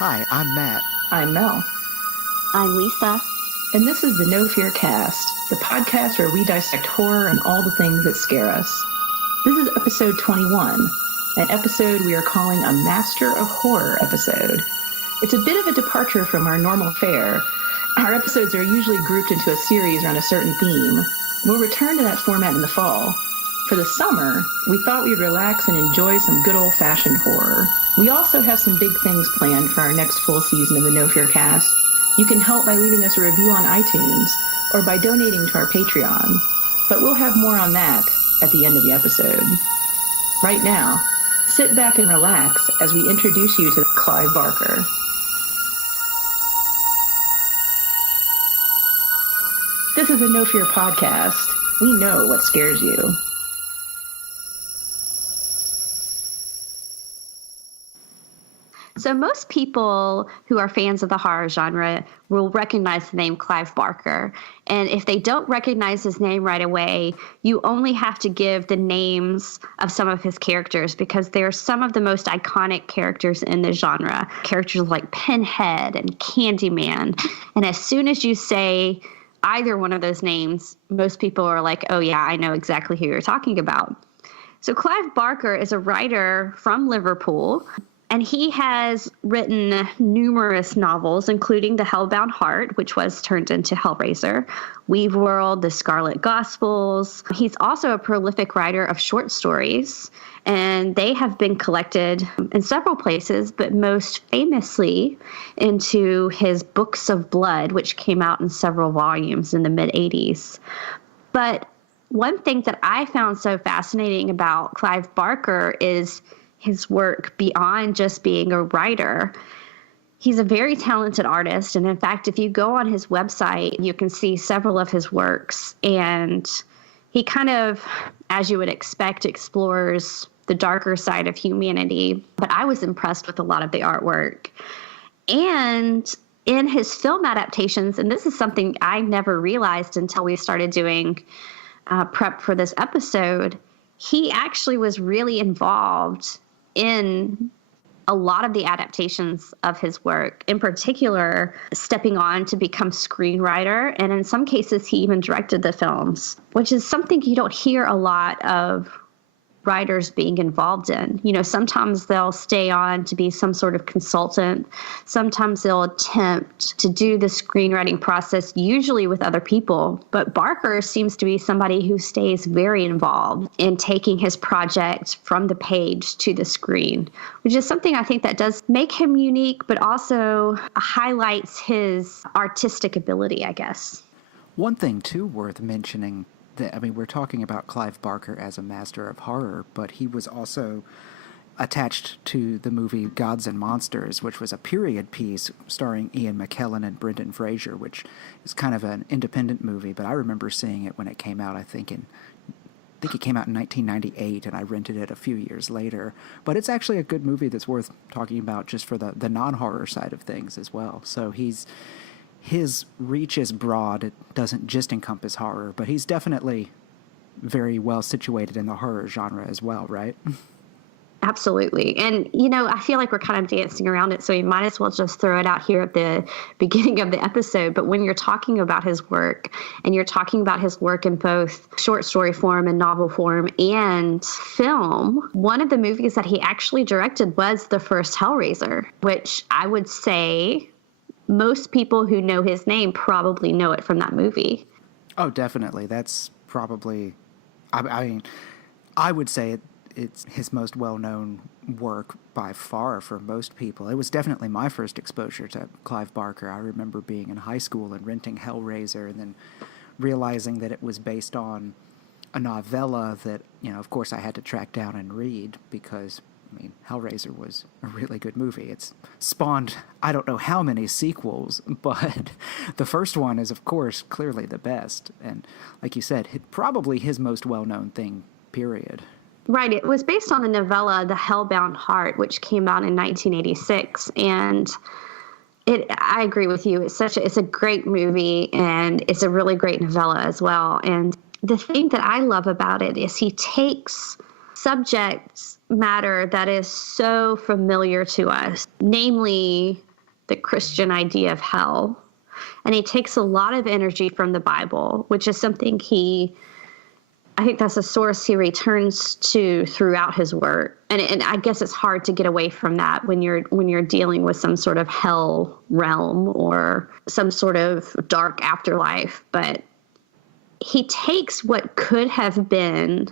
Hi, I'm Matt. I'm Mel. I'm Lisa. And this is the No Fear Cast, the podcast where we dissect horror and all the things that scare us. This is episode 21, an episode we are calling a Master of Horror episode. It's a bit of a departure from our normal fare. Our episodes are usually grouped into a series around a certain theme. We'll return to that format in the fall. For the summer, we thought we'd relax and enjoy some good old-fashioned horror. We also have some big things planned for our next full season of the No Fear Cast. You can help by leaving us a review on iTunes or by donating to our Patreon. But we'll have more on that at the end of the episode. Right now, sit back and relax as we introduce you to Clive Barker. This is the No Fear Podcast. We know what scares you. So most people who are fans of the horror genre will recognize the name Clive Barker. And if they don't recognize his name right away, you only have to give the names of some of his characters because they're some of the most iconic characters in the genre. Characters like Pinhead and Candyman. And as soon as you say either one of those names, most people are like, oh yeah, I know exactly who you're talking about. So Clive Barker is a writer from Liverpool. And he has written numerous novels, including The Hellbound Heart, which was turned into Hellraiser, Weave World, The Scarlet Gospels. He's also a prolific writer of short stories, and they have been collected in several places, but most famously into his Books of Blood, which came out in several volumes in the mid-'80s. But one thing that I found so fascinating about Clive Barker is his work beyond just being a writer. He's a very talented artist. And in fact, if you go on his website, you can see several of his works. And he kind of, as you would expect, explores the darker side of humanity. But I was impressed with a lot of the artwork. And in his film adaptations, and this is something I never realized until we started doing prep for this episode, he actually was really involved in a lot of the adaptations of his work, in particular, stepping on to become screenwriter. And in some cases, he even directed the films, which is something you don't hear a lot of writers being involved in. You know, sometimes they'll stay on to be some sort of consultant. Sometimes they'll attempt to do the screenwriting process, usually with other people. But Barker seems to be somebody who stays very involved in taking his project from the page to the screen, which is something I think that does make him unique, but also highlights his artistic ability, I guess. One thing, too, worth mentioning, we're talking about Clive Barker as a master of horror, but he was also attached to the movie Gods and Monsters, which was a period piece starring Ian McKellen and Brendan Fraser, which is kind of an independent movie, but I remember seeing it when it came out, I think it came out in 1998, and I rented it a few years later. But it's actually a good movie that's worth talking about just for the non-horror side of things as well. So his reach is broad. It doesn't just encompass horror, but he's definitely very well situated in the horror genre as well, right? Absolutely. And, you know, I feel like we're kind of dancing around it, so we might as well just throw it out here at the beginning of the episode. But when you're talking about his work, and you're talking about his work in both short story form and novel form and film, one of the movies that he actually directed was the first Hellraiser, which I would say most people who know his name probably know it from that movie. Oh, definitely. That's probably, I would say it's his most well-known work by far for most people. It was definitely my first exposure to Clive Barker. I remember being in high school and renting Hellraiser and then realizing that it was based on a novella that, you know, of course I had to track down and read because Hellraiser was a really good movie. It's spawned, I don't know how many sequels, but the first one is, of course, clearly the best. And like you said, probably his most well-known thing, period. Right. It was based on the novella The Hellbound Heart, which came out in 1986. And I agree with you. It's a great movie, and it's a really great novella as well. And the thing that I love about it is he takes subject matter that is so familiar to us, namely the Christian idea of hell. And he takes a lot of energy from the Bible, which is something I think that's a source he returns to throughout his work. And I guess it's hard to get away from that when you're dealing with some sort of hell realm or some sort of dark afterlife. But he takes what could have been,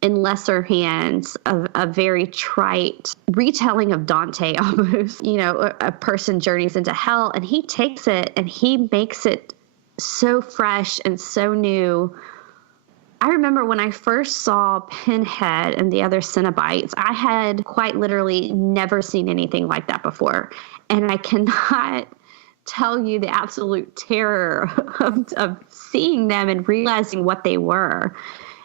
in lesser hands, a very trite retelling of Dante almost. A person journeys into hell, and he takes it and he makes it so fresh and so new. I remember when I first saw Pinhead and the other Cenobites, I had quite literally never seen anything like that before. And I cannot tell you the absolute terror of seeing them and realizing what they were.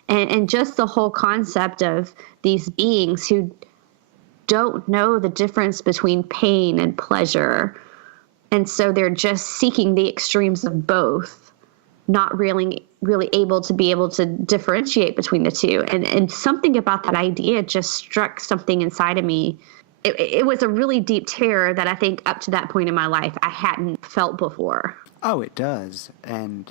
And just the whole concept of these beings who don't know the difference between pain and pleasure. And so they're just seeking the extremes of both, not really able to differentiate between the two. And something about that idea just struck something inside of me. It was a really deep terror that I think up to that point in my life I hadn't felt before. Oh, it does. And,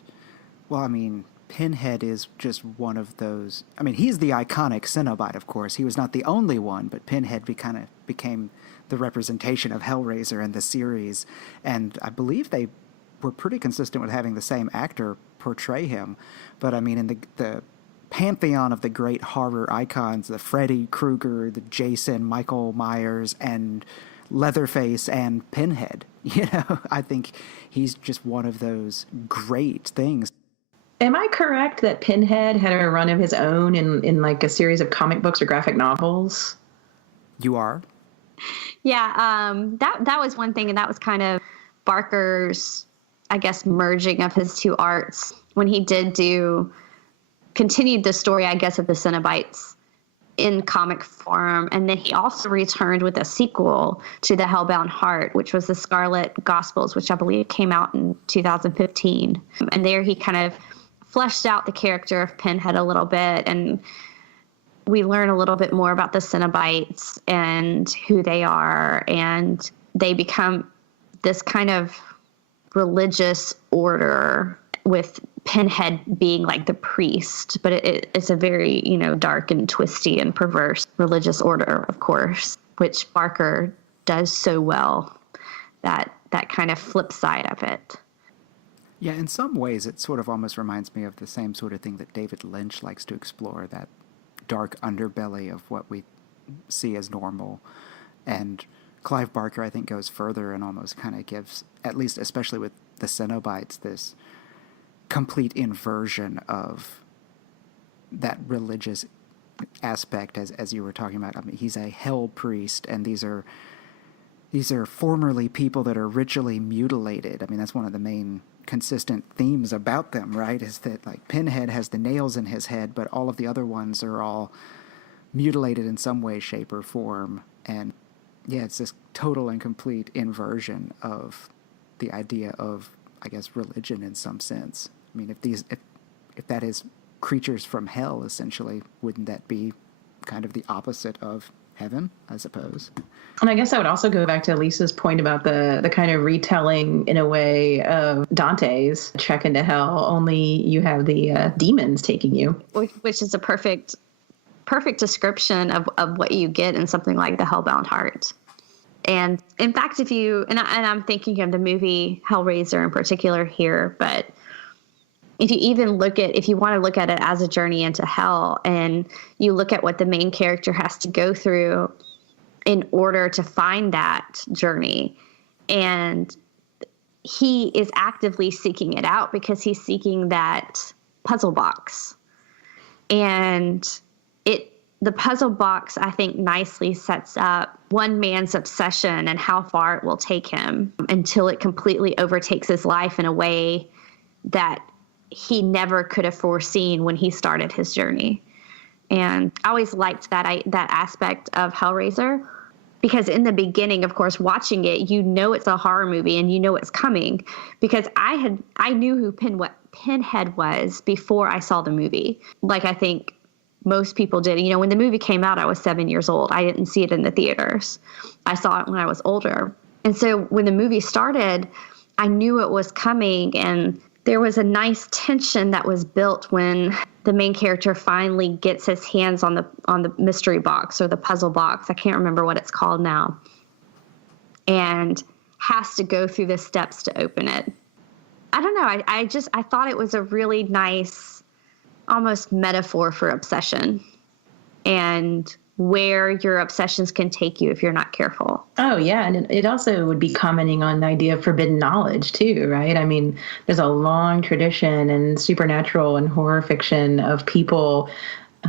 well, I mean, Pinhead is just one of those. I mean, he's the iconic Cenobite, of course. He was not the only one, but Pinhead became the representation of Hellraiser in the series. And I believe they were pretty consistent with having the same actor portray him. But, I mean, in the pantheon of the great horror icons, the Freddy Krueger, the Jason, Michael Myers, and Leatherface, and Pinhead, I think he's just one of those great things. Am I correct that Pinhead had a run of his own in like a series of comic books or graphic novels? You are? Yeah, that was one thing, and that was kind of Barker's, I guess, merging of his two arts when he continued the story, I guess, of the Cenobites in comic form. And then he also returned with a sequel to The Hellbound Heart, which was the Scarlet Gospels, which I believe came out in 2015. And there he kind of fleshed out the character of Pinhead a little bit, and we learn a little bit more about the Cenobites and who they are, and they become this kind of religious order, with Pinhead being like the priest, but it's a very, dark and twisty and perverse religious order, of course, which Barker does so well, that kind of flip side of it. Yeah, in some ways it sort of almost reminds me of the same sort of thing that David Lynch likes to explore, that dark underbelly of what we see as normal. And Clive Barker, I think, goes further and almost kind of gives, at least especially with the Cenobites, this complete inversion of that religious aspect, as you were talking about. I mean, he's a hell priest, and these are formerly people that are ritually mutilated. I mean, that's one of the main consistent themes about them, right? Is that, like, Pinhead has the nails in his head, but all of the other ones are all mutilated in some way, shape, or form. And yeah, it's this total and complete inversion of the idea of, I guess, religion in some sense. I mean, if that is creatures from hell, essentially, wouldn't that be kind of the opposite of heaven, I suppose? And I guess I would also go back to Lisa's point about the kind of retelling, in a way, of Dante's Trek into Hell, only you have the demons taking you. Which is a perfect description of what you get in something like The Hellbound Heart. And in fact, I'm thinking of the movie Hellraiser in particular here, but if you want to look at it as a journey into hell, and you look at what the main character has to go through in order to find that journey, and he is actively seeking it out because he's seeking that puzzle box. And the puzzle box, I think, nicely sets up one man's obsession and how far it will take him until it completely overtakes his life in a way that he never could have foreseen when he started his journey. And I always liked that aspect of Hellraiser, because in the beginning, of course, watching it, it's a horror movie and it's coming, because I knew who Pinhead was before I saw the movie. Like, I think most people did. When the movie came out, I was 7 years old. I didn't see it in the theaters. I saw it when I was older. And so when the movie started, I knew it was coming, and there was a nice tension that was built when the main character finally gets his hands on the mystery box or the puzzle box. I can't remember what it's called now. And has to go through the steps to open it. I don't know. I thought it was a really nice, almost metaphor for obsession and where your obsessions can take you if you're not careful. Oh, yeah. And it also would be commenting on the idea of forbidden knowledge, too, right? I mean, there's a long tradition in supernatural and horror fiction of people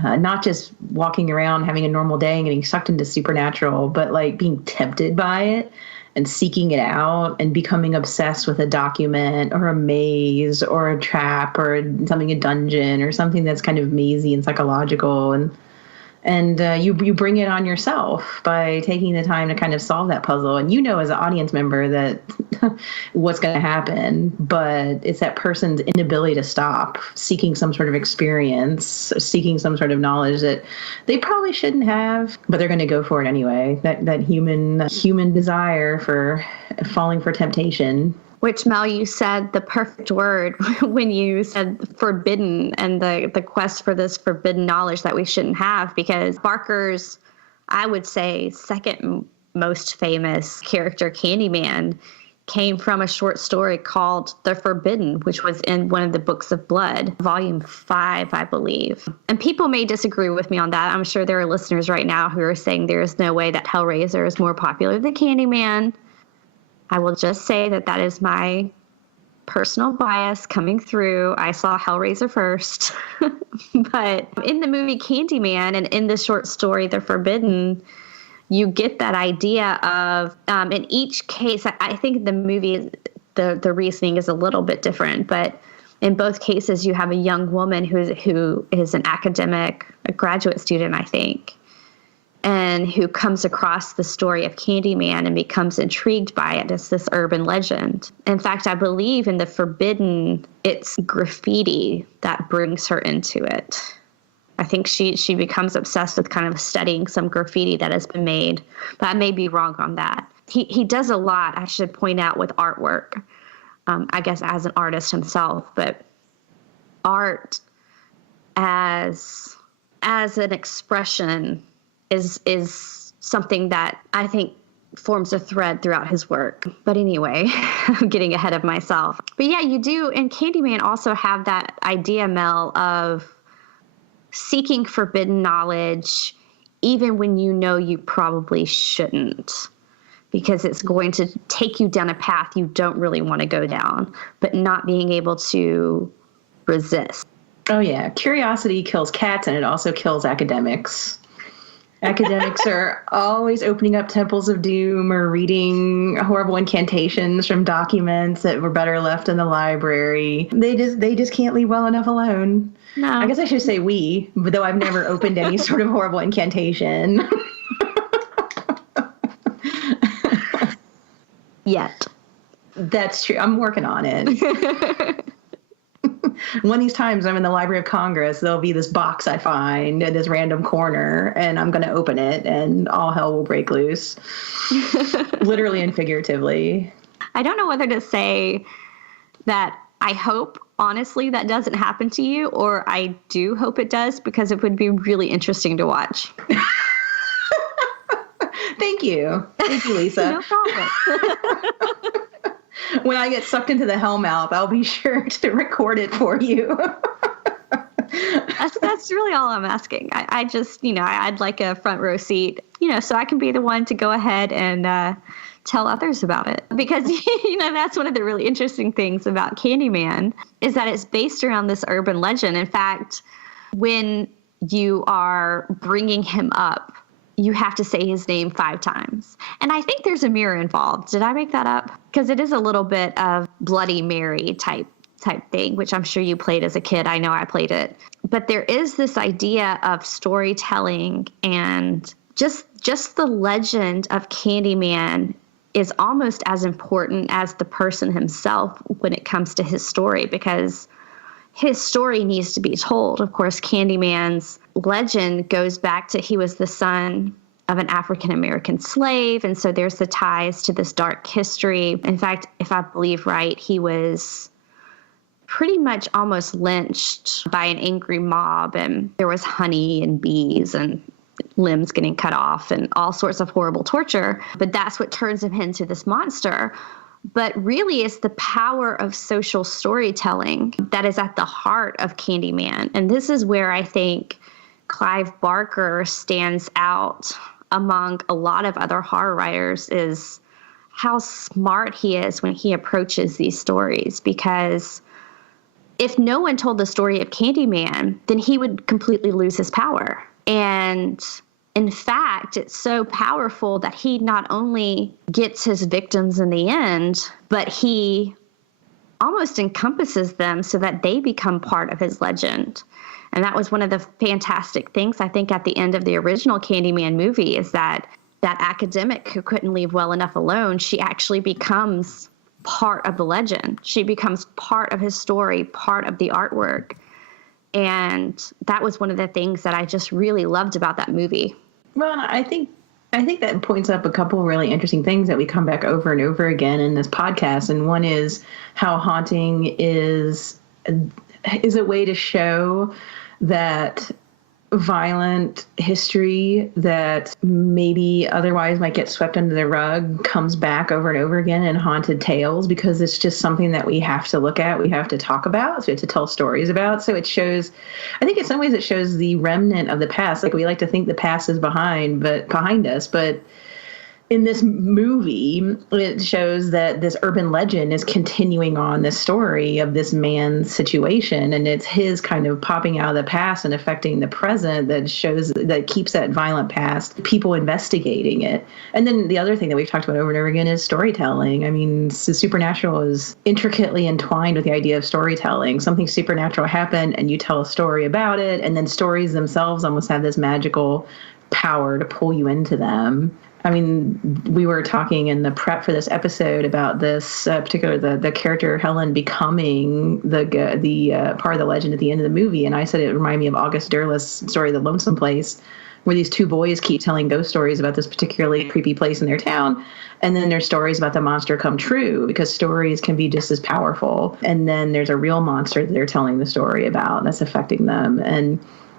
not just walking around having a normal day and getting sucked into supernatural, but like being tempted by it and seeking it out and becoming obsessed with a document or a maze or a trap or something, a dungeon or something that's kind of mazy and psychological. And you bring it on yourself by taking the time to kind of solve that puzzle. And you know as an audience member that what's going to happen, but it's that person's inability to stop seeking some sort of experience, seeking some sort of knowledge that they probably shouldn't have, but they're going to go for it anyway. That human desire for falling for temptation. Which, Mel, you said the perfect word when you said forbidden and the quest for this forbidden knowledge that we shouldn't have, because Barker's, I would say, second most famous character, Candyman, came from a short story called The Forbidden, which was in one of the Books of Blood, volume 5, I believe. And people may disagree with me on that. I'm sure there are listeners right now who are saying there is no way that Hellraiser is more popular than Candyman. I will just say that is my personal bias coming through. I saw Hellraiser first. But in the movie Candyman and in the short story The Forbidden, you get that idea of, in each case, I think the movie, the reasoning is a little bit different, but in both cases you have a young woman who is an academic, a graduate student, I think, and who comes across the story of Candyman and becomes intrigued by it as this urban legend. In fact, I believe in The Forbidden, it's graffiti that brings her into it. I think she becomes obsessed with kind of studying some graffiti that has been made, but I may be wrong on that. He does a lot, I should point out, with artwork, I guess as an artist himself, but art as an expression is something that I think forms a thread throughout his work. But anyway, I'm getting ahead of myself. But yeah, you do, and Candyman also have that idea, Mel, of seeking forbidden knowledge even when you know you probably shouldn't, because it's going to take you down a path you don't really want to go down, but not being able to resist. Oh, yeah. Curiosity kills cats, and it also kills academics. Academics are always opening up temples of doom or reading horrible incantations from documents that were better left in the library. They just can't leave well enough alone. No. I guess I should say we, though I've never opened any sort of horrible incantation. Yet. That's true. I'm working on it. One of these times I'm in the Library of Congress, there'll be this box I find in this random corner, and I'm going to open it, and all hell will break loose. Literally and figuratively. I don't know whether to say that I hope, honestly, that doesn't happen to you, or I do hope it does, because it would be really interesting to watch. Thank you. Thank you, Lisa. No problem. When I get sucked into the hellmouth, I'll be sure to record it for you. That's really all I'm asking. I just, I'd like a front row seat, so I can be the one to go ahead and tell others about it. Because, that's one of the really interesting things about Candyman is that it's based around this urban legend. In fact, when you are bringing him up, you have to say his name 5 times. And I think there's a mirror involved. Did I make that up? Because it is a little bit of Bloody Mary type thing, which I'm sure you played as a kid. I know I played it. But there is this idea of storytelling, and just the legend of Candyman is almost as important as the person himself when it comes to his story, because his story needs to be told. Of course, Candyman's legend goes back to he was the son of an African American slave. And so there's the ties to this dark history. In fact, if I believe right, he was pretty much almost lynched by an angry mob, and there was honey and bees and limbs getting cut off and all sorts of horrible torture. But that's what turns him into this monster. But really, it's the power of social storytelling that is at the heart of Candyman. And this is where I think Clive Barker stands out among a lot of other horror writers, is how smart he is when he approaches these stories. Because if no one told the story of Candyman, then he would completely lose his power. And in fact, it's so powerful that he not only gets his victims in the end, but he almost encompasses them so that they become part of his legend. And that was one of the fantastic things, I think, at the end of the original Candyman movie, is that academic who couldn't leave well enough alone, she actually becomes part of the legend. She becomes part of his story, part of the artwork. And that was one of the things that I just really loved about that movie. Well, I think that points up a couple really interesting things that we come back over and over again in this podcast. And one is how haunting is a way to show that violent history that maybe otherwise might get swept under the rug comes back over and over again in haunted tales, because it's just something that we have to look at, we have to talk about, so we have to tell stories about. So it shows, I think in some ways it shows the remnant of the past. Like, we like to think the past is behind us, but in this movie, it shows that this urban legend is continuing on this story of this man's situation, and it's his kind of popping out of the past and affecting the present that keeps that violent past, people investigating it. And then the other thing that we've talked about over and over again is storytelling. I mean, the supernatural is intricately entwined with the idea of storytelling. Something supernatural happened and you tell a story about it, and then stories themselves almost have this magical power to pull you into them. I mean, we were talking in the prep for this episode about this particular the character Helen becoming the part of the legend at the end of the movie, and I said it reminded me of August Derleth's story, The Lonesome Place, where these two boys keep telling ghost stories about this particularly creepy place in their town, and then there's stories about the monster come true, because stories can be just as powerful. And then there's a real monster that they're telling the story about that's affecting them. And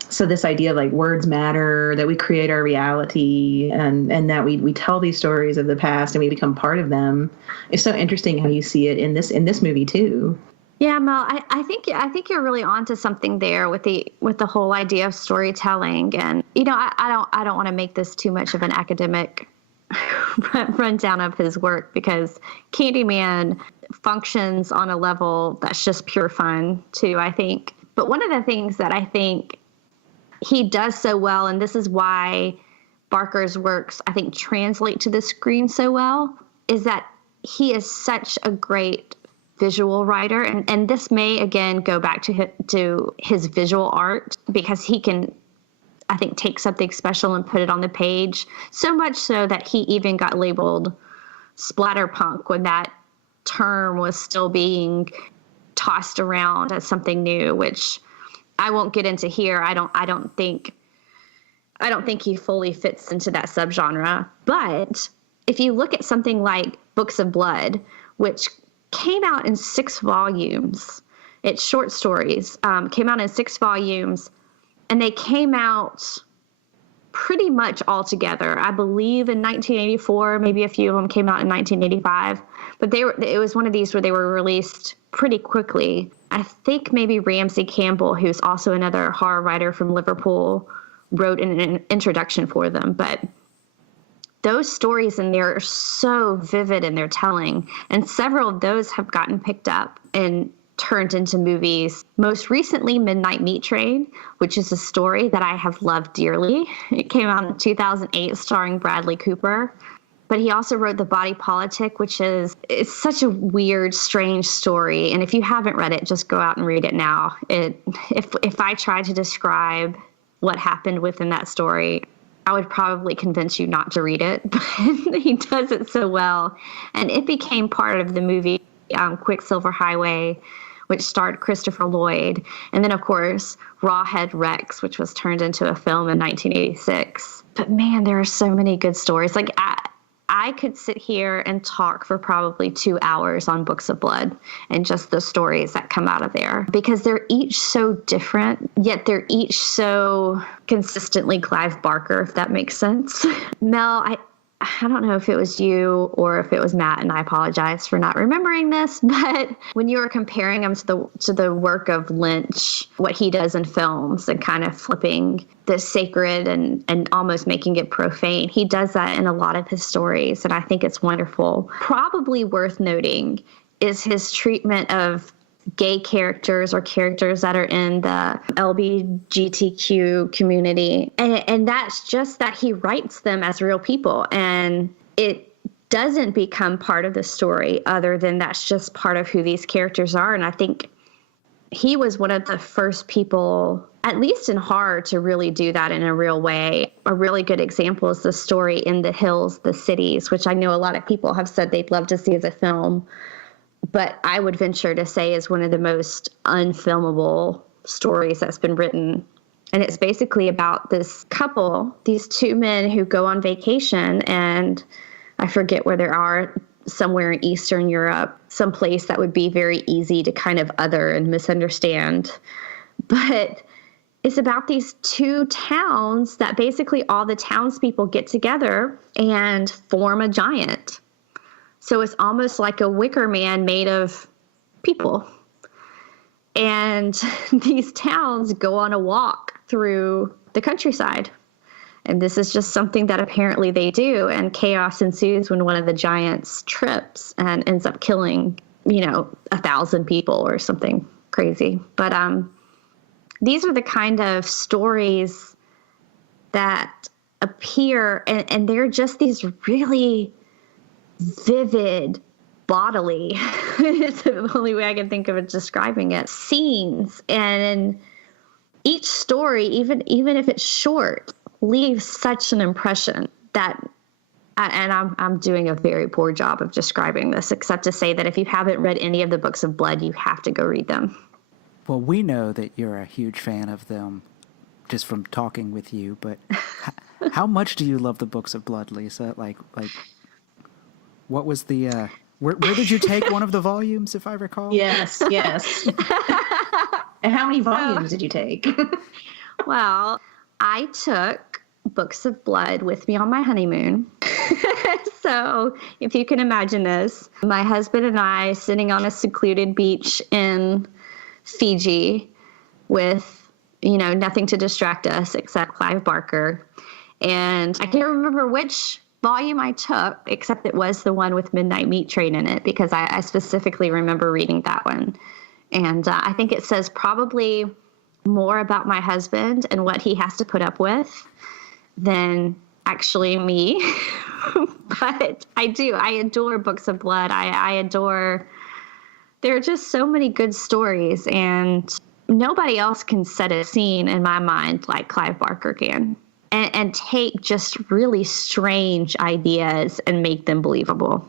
so this idea of like words matter, that we create our reality, and that we tell these stories of the past and we become part of them, is so interesting how you see it in this movie too. Yeah, Mel, I think you're really onto something there with the whole idea of storytelling. And I don't want to make this too much of an academic rundown of his work, because Candyman functions on a level that's just pure fun too, I think. But one of the things that I think he does so well, and this is why Barker's works, I think, translate to the screen so well, is that he is such a great visual writer. And this may, again, go back to his visual art, because he can, I think, take something special and put it on the page, so much so that he even got labeled splatterpunk when that term was still being tossed around as something new, which I won't get into here. I don't think he fully fits into that subgenre. But if you look at something like Books of Blood, which came out in 6 volumes, it's short stories, came out in 6 volumes, and they came out pretty much all together. I believe in 1984, maybe a few of them came out in 1985, but it was one of these where they were released pretty quickly. I think maybe Ramsey Campbell, who's also another horror writer from Liverpool, wrote an introduction for them. But those stories in there are so vivid in their telling, and several of those have gotten picked up and turned into movies. Most recently, Midnight Meat Train, which is a story that I have loved dearly. It came out in 2008, starring Bradley Cooper. But he also wrote The Body Politic, it's such a weird, strange story. And if you haven't read it, just go out and read it now. If I tried to describe what happened within that story, I would probably convince you not to read it. But he does it so well. And it became part of the movie Quicksilver Highway, which starred Christopher Lloyd. And then, of course, Rawhead Rex, which was turned into a film in 1986. But man, there are so many good stories. Like, I could sit here and talk for probably 2 hours on Books of Blood and just the stories that come out of there, because they're each so different, yet they're each so consistently Clive Barker, if that makes sense. Mel, I don't know if it was you or if it was Matt, and I apologize for not remembering this, but when you were comparing him to the work of Lynch, what he does in films and kind of flipping the sacred and almost making it profane, he does that in a lot of his stories, and I think it's wonderful. Probably worth noting is his treatment of gay characters or characters that are in the LGBTQ community. And that's just that he writes them as real people, and it doesn't become part of the story other than that's just part of who these characters are. And I think he was one of the first people, at least in horror, to really do that in a real way. A really good example is the story In the Hills, the Cities, which I know a lot of people have said they'd love to see as a film, but I would venture to say is one of the most unfilmable stories that's been written. And it's basically about this couple, these two men who go on vacation, and I forget where they are, somewhere in Eastern Europe, someplace that would be very easy to kind of other and misunderstand. But it's about these two towns that basically all the townspeople get together and form a giant. So it's almost like a Wicker Man made of people. And these towns go on a walk through the countryside. And this is just something that apparently they do. And chaos ensues when one of the giants trips and ends up killing, 1,000 people or something crazy. But these are the kind of stories that appear, and they're just these really vivid, bodily, it's the only way I can think of it describing it, scenes. And each story, even if it's short, leaves such an impression that, and I'm doing a very poor job of describing this, except to say that if you haven't read any of the Books of Blood, you have to go read them. Well, we know that you're a huge fan of them just from talking with you, but how much do you love the Books of Blood, Lisa? Like what was the, where did you take one of the volumes, if I recall? Yes. And how many volumes did you take? Well, I took Books of Blood with me on my honeymoon. So if you can imagine this, my husband and I sitting on a secluded beach in Fiji with, nothing to distract us except Clive Barker. And I can't remember which volume I took, except it was the one with Midnight Meat Train in it, because I specifically remember reading that one. And I think it says probably more about my husband and what he has to put up with than actually me. But I adore Books of Blood. I adore, there are just so many good stories, and nobody else can set a scene in my mind like Clive Barker can. And take just really strange ideas and make them believable.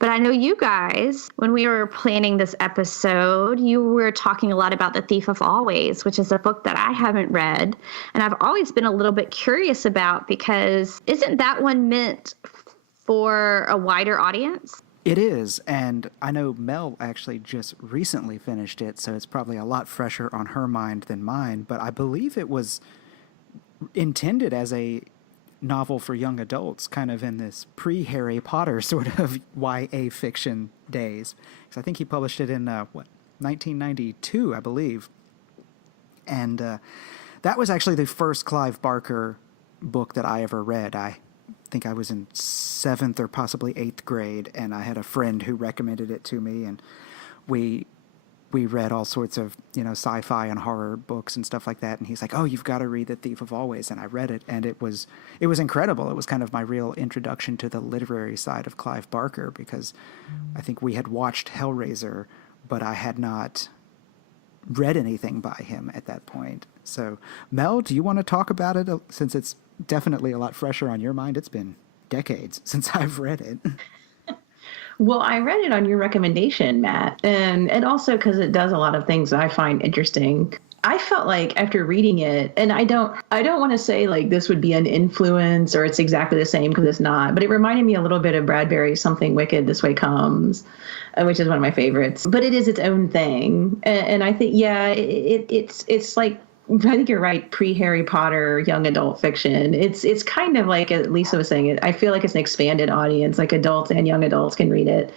But I know you guys, when we were planning this episode, you were talking a lot about The Thief of Always, which is a book that I haven't read. And I've always been a little bit curious about, because isn't that one meant for a wider audience? It is, and I know Mel actually just recently finished it, so it's probably a lot fresher on her mind than mine, but I believe it was intended as a novel for young adults, kind of in this pre-Harry Potter sort of YA fiction days. Because I think he published it in, 1992, I believe. And that was actually the first Clive Barker book that I ever read. I think I was in 7th or possibly 8th grade, and I had a friend who recommended it to me, and we read all sorts of, sci-fi and horror books and stuff like that. And he's like, "Oh, you've got to read The Thief of Always." And I read it, and it was incredible. It was kind of my real introduction to the literary side of Clive Barker, because I think we had watched Hellraiser, but I had not read anything by him at that point. So, Mel, do you want to talk about it, since it's definitely a lot fresher on your mind? It's been decades since I've read it. Well, I read it on your recommendation, Matt, and also because it does a lot of things that I find interesting. I felt like after reading it, and I don't want to say like this would be an influence or it's exactly the same because it's not, but it reminded me a little bit of Bradbury's Something Wicked This Way Comes, which is one of my favorites. But it is its own thing, and I think it's like I think you're right. Pre-Harry Potter, young adult fiction. It's kind of like Lisa was saying. I feel like it's an expanded audience. Like adults and young adults can read it,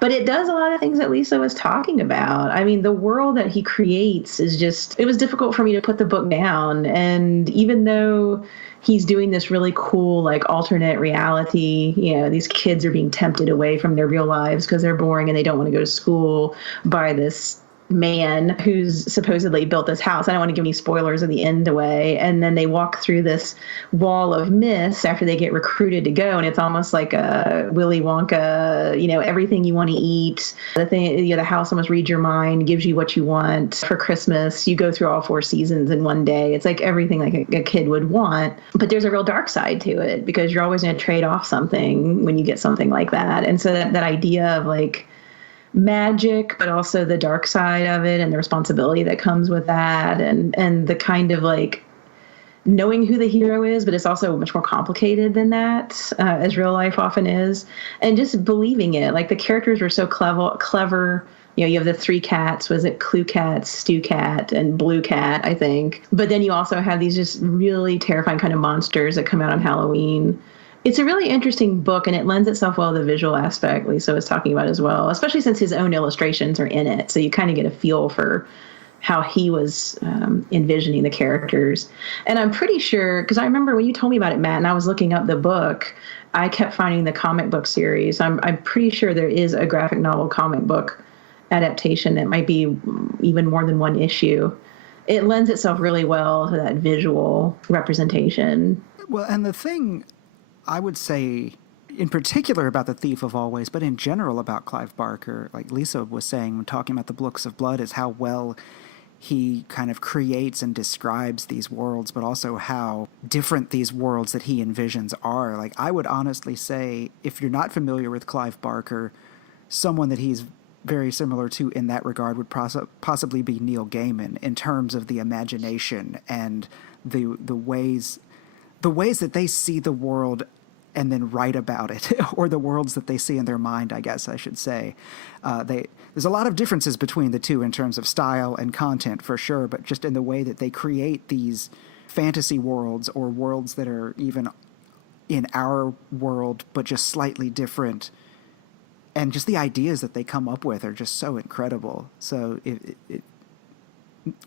but it does a lot of things that Lisa was talking about. I mean, the world that he creates is just. It was difficult for me to put the book down, and even though he's doing this really cool like alternate reality, these kids are being tempted away from their real lives because they're boring and they don't want to go to school by this man who's supposedly built this house. I don't want to give any spoilers of the end away. And then they walk through this wall of mist after they get recruited to go. And it's almost like a Willy Wonka, everything you want to eat. The thing, the house almost reads your mind, gives you what you want for Christmas. You go through all 4 seasons in one day. It's like everything like a kid would want. But there's a real dark side to it because you're always going to trade off something when you get something like that. And so that idea of like, magic, but also the dark side of it and the responsibility that comes with that and the kind of like knowing who the hero is, but it's also much more complicated than that, as real life often is, and just believing it. Like the characters were so clever. You have the 3 cats. Was it Clue Cat, Stew Cat, and Blue Cat, I think. But then you also have these just really terrifying kind of monsters that come out on Halloween. It's a really interesting book, and it lends itself well to the visual aspect Lisa was talking about as well, especially since his own illustrations are in it. So you kind of get a feel for how he was envisioning the characters. And I'm pretty sure, because I remember when you told me about it, Matt, and I was looking up the book, I kept finding the comic book series. I'm pretty sure there is a graphic novel comic book adaptation that might be even more than 1 issue. It lends itself really well to that visual representation. Well, and the thing I would say in particular about The Thief of Always, but in general about Clive Barker, like Lisa was saying when talking about the Books of Blood, is how well he kind of creates and describes these worlds, but also how different these worlds that he envisions are. Like, I would honestly say, if you're not familiar with Clive Barker, someone that he's very similar to in that regard would possibly be Neil Gaiman in terms of the imagination and the ways that they see the world and then write about it, or the worlds that they see in their mind, I guess I should say. There's a lot of differences between the two in terms of style and content, for sure, but just in the way that they create these fantasy worlds or worlds that are even in our world, but just slightly different. And just the ideas that they come up with are just so incredible. So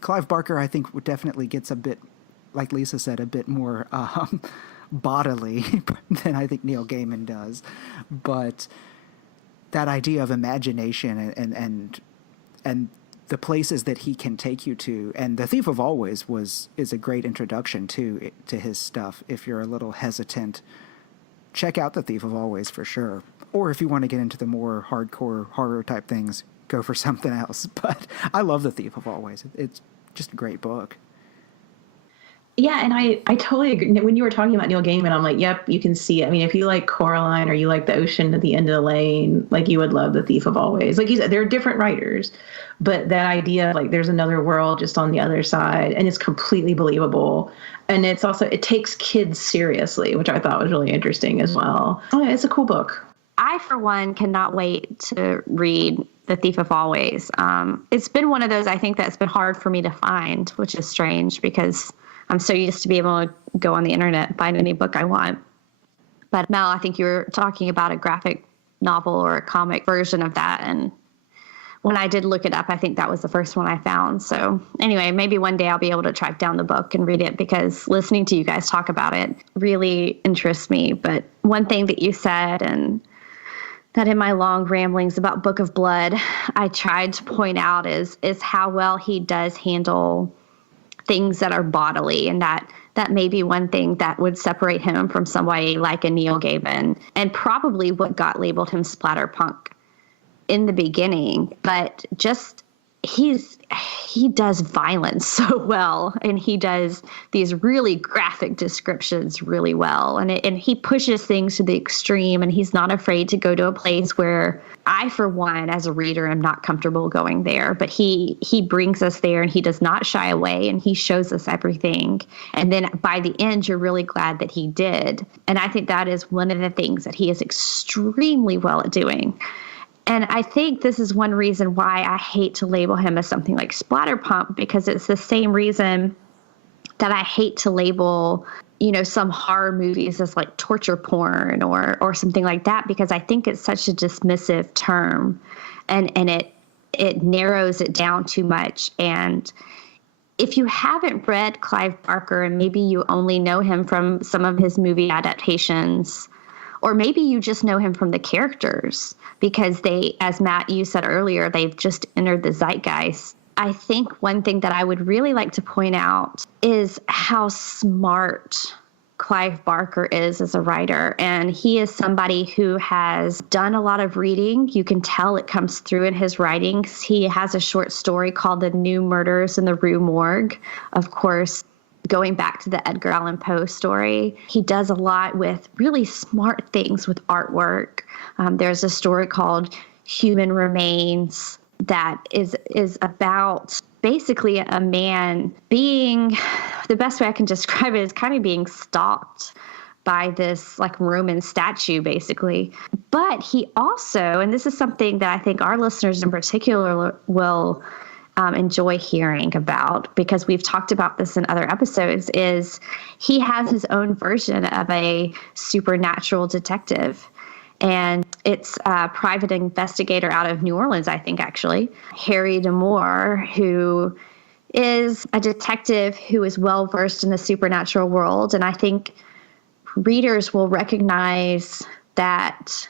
Clive Barker, I think, definitely gets a bit, like Lisa said, a bit more bodily than I think Neil Gaiman does. But that idea of imagination and the places that he can take you to, and The Thief of Always is a great introduction to his stuff. If you're a little hesitant, check out The Thief of Always for sure. Or if you want to get into the more hardcore horror type things, go for something else. But I love The Thief of Always. It's just a great book. Yeah, and I totally agree. When you were talking about Neil Gaiman, I'm like, yep, you can see it. I mean, if you like Coraline or you like The Ocean at the End of the Lane, like you would love The Thief of Always. Like you said, they're different writers, but that idea of like there's another world just on the other side, and it's completely believable. And it's also, it takes kids seriously, which I thought was really interesting as well. Oh, it's a cool book. I, for one, cannot wait to read The Thief of Always. It's been one of those, I think, that's been hard for me to find, which is strange because I'm so used to be able to go on the internet and find any book I want. But Mel, I think you were talking about a graphic novel or a comic version of that. And when I did look it up, I think that was the first one I found. So anyway, maybe one day I'll be able to track down the book and read it because listening to you guys talk about it really interests me. But one thing that you said, and that in my long ramblings about Book of Blood, I tried to point out is how well he does handle things that are bodily, and that may be one thing that would separate him from somebody like a Neil Gaiman, and probably what got labeled him splatterpunk in the beginning. But just he does violence so well, and he does these really graphic descriptions really well, and he pushes things to the extreme, and he's not afraid to go to a place where I, for one, as a reader, am not comfortable going there, but he brings us there, and he does not shy away, and he shows us everything, and then by the end you're really glad that he did. And I think that is one of the things that he is extremely well at doing. And I think this is one reason why I hate to label him as something like splatterpunk, because it's the same reason that I hate to label, some horror movies as like torture porn or something like that, because I think it's such a dismissive term, and it narrows it down too much. And if you haven't read Clive Barker, and maybe you only know him from some of his movie adaptations, or maybe you just know him from the characters because they, as Matt, you said earlier, they've just entered the zeitgeist. I think one thing that I would really like to point out is how smart Clive Barker is as a writer. And he is somebody who has done a lot of reading. You can tell it comes through in his writings. He has a short story called The New Murders in the Rue Morgue. Of course, going back to the Edgar Allan Poe story, he does a lot with really smart things with artwork. There's a story called Human Remains that is about basically a man being, the best way I can describe it is kind of being stalked by this like Roman statue, basically. But he also, and this is something that I think our listeners in particular will enjoy hearing about, because we've talked about this in other episodes, is he has his own version of a supernatural detective. And it's a private investigator out of New Orleans, I think, actually, Harry D'Amour, who is a detective who is well versed in the supernatural world. And I think readers will recognize that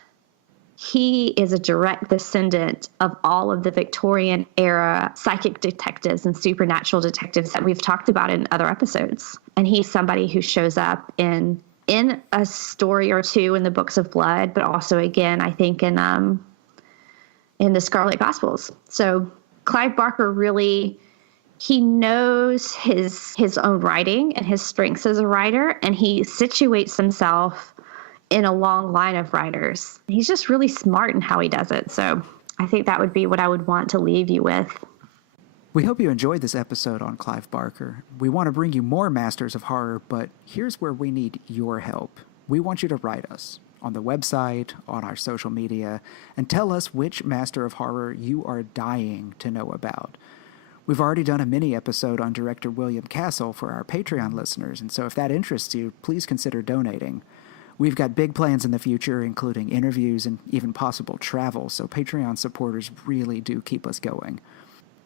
he is a direct descendant of all of the Victorian era psychic detectives and supernatural detectives that we've talked about in other episodes. And he's somebody who shows up in a story or two in the Books of Blood, but also, again, I think in the Scarlet Gospels. So Clive Barker really, he knows his own writing and his strengths as a writer, and he situates himself in a long line of writers. He's just really smart in how he does it. So I think that would be what I would want to leave you with. We hope you enjoyed this episode on Clive Barker. We want to bring you more masters of horror, but here's where we need your help. We want you to write us on the website, on our social media, and tell us which master of horror you are dying to know about. We've already done a mini episode on director William Castle for our Patreon listeners, and so if that interests you, please consider donating. We've got big plans in the future, including interviews and even possible travel, so Patreon supporters really do keep us going.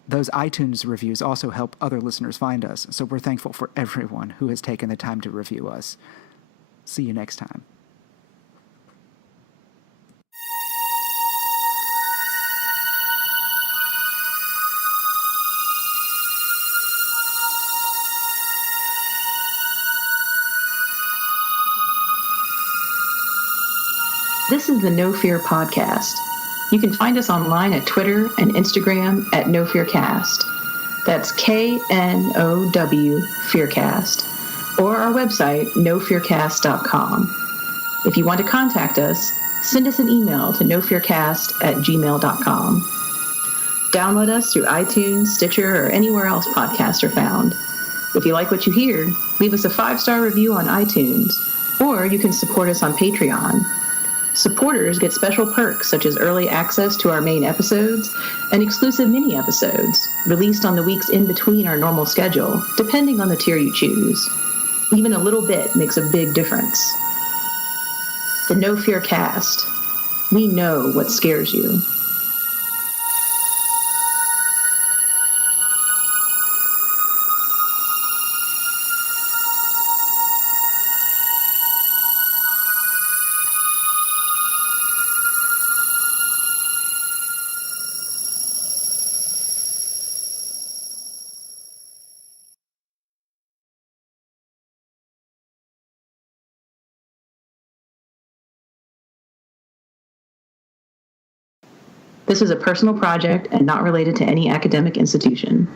Those iTunes reviews also help other listeners find us, so we're thankful for everyone who has taken the time to review us. See you next time. This is the No Fear Podcast. You can find us online at Twitter and Instagram at No Fear Cast. That's KNOW Fearcast. Or our website, nofearcast.com. If you want to contact us, send us an email to nofearcast@gmail.com. Download us through iTunes, Stitcher, or anywhere else podcasts are found. If you like what you hear, leave us a 5-star review on iTunes, or you can support us on Patreon. Supporters get special perks such as early access to our main episodes and exclusive mini-episodes released on the weeks in between our normal schedule, depending on the tier you choose. Even a little bit makes a big difference. The No Fear Cast. We know what scares you. This is a personal project and not related to any academic institution.